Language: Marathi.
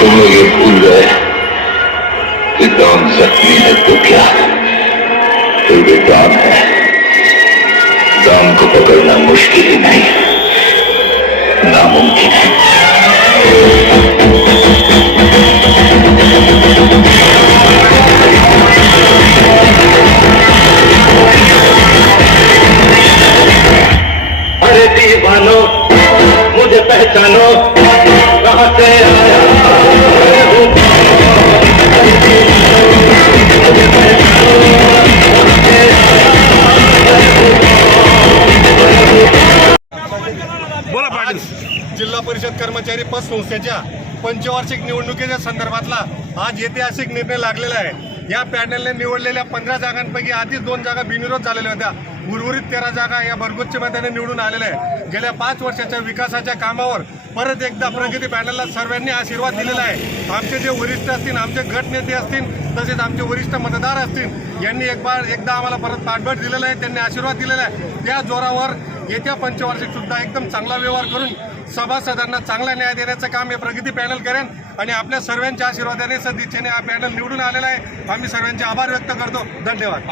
तुम लोग ये भूल गए कि डॉन जख्मी है तो क्या फिर भी डॉन है डॉन को पकड़ना मुश्किल ही नहीं नामुमकिन है अरे दीवानो, मुझे पहचानो। कहाँ से आया? बोला पाटील. जिल्हा परिषद कर्मचारी पतसंस्थेच्या पंचवार्षिक निवडणुकीच्या संदर्भातला आज ऐतिहासिक निर्णय लागलेला आहे. या पॅनलने निवडलेल्या पंधरा जागांपैकी आधीच दोन जागा बिनविरोध झालेल्या होत्या. उर्वरित तेरा जागा या भरगुच्च मताने निवडून आलेल्या आहे गेल्या पाच वर्षाच्या विकासाच्या कामावर परत एकदा प्रगती पॅनलला सर्वांनी आशीर्वाद दिलेला आहे. आमचे जे वरिष्ठ असतील आमचे गटनेते असतील तसेच आमचे वरिष्ठ मतदार असतील यांनी एक बार एकदा आम्हाला परत पाठबळ दिलेलं आहे त्यांनी आशीर्वाद दिलेला आहे. त्या जोरावर येत्या पंचवार्षिक सुद्धा एकदम चांगला व्यवहार करून सभासदांना चांगला न्याय देण्याचं काम हे प्रगती पॅनल करेन आणि आपल्या सर्वांच्या आशीर्वादाने सदिच्छेने हा पॅनल निवडून आलेला आहे. आम्ही सर्वांचे आभार व्यक्त करतो. धन्यवाद.